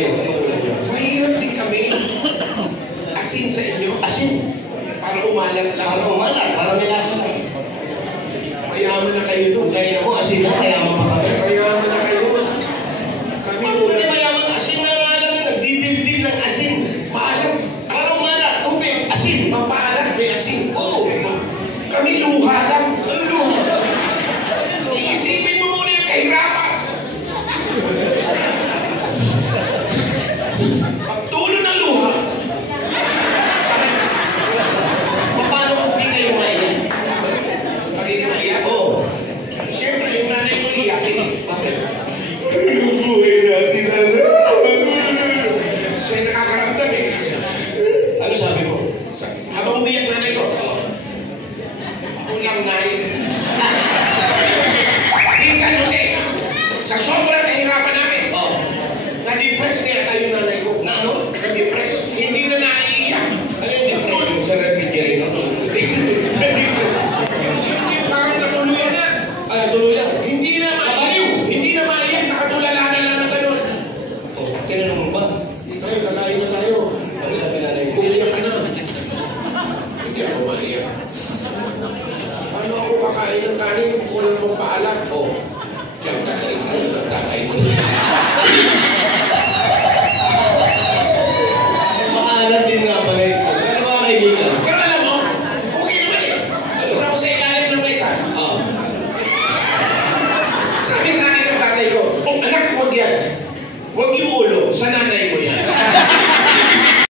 Kayo, ano ulam nyo? Mahirap din kami. Asin sa inyo. Asin. Para umalat lang. Para umalat, para may lasa lang. Mayaman na kayo doon. Kaya na po, asin na, kaya mapapagay. Mayaman na kayo. Kami Paano ba mayaman? Asin na nga lang, nagdidildil ng asin. maalat. Para umalat, tubig, asin. Mapaalat may asin. Oo. Kami luha lang. Ang luha. Iisipin mo muna yung kahirapan. Pagtulo ng luha. Sabi, Paano kung di kayo maiyak? pagiging naiyak. Oo. Siyempre, yung nanay mo iyakin. Bakit? Buhay natin, ano? Siya nakakaramdam eh. Ano sabi mo? Habang umiyak nanay ko, ako lang nay. Minsan, Jose, sa sobrang kahirapan namin, Oo. na-depress niya tayo nanay ko. Na ano? Na-depress. Hindi na naiiyak. Ano yung depression sa refrigerator? Hindi, parang natuluyan na. Ay, tuluyan. Hindi na maiyak. Hindi na maiyak. Nakatulala na lang na ganun. Oh, tinanong mo ba? Ay, kalahin na tayo. Ano sabi nanay mo? Umiyak ka na. Hindi ako maiyak. Paano ako kakain ng kanin kung walang magpaalam? Oh. Diyan ka sa ito ng tatay mo. Maalat din nga pala ito. Pero mga kaibigan. Pero alam mo, okay naman eh. Ano ako sa ilalim ng mesa? Oo. Sabi sa akin ng tatay ko, anak, huwag yan. Huwag yung ulo sa nanay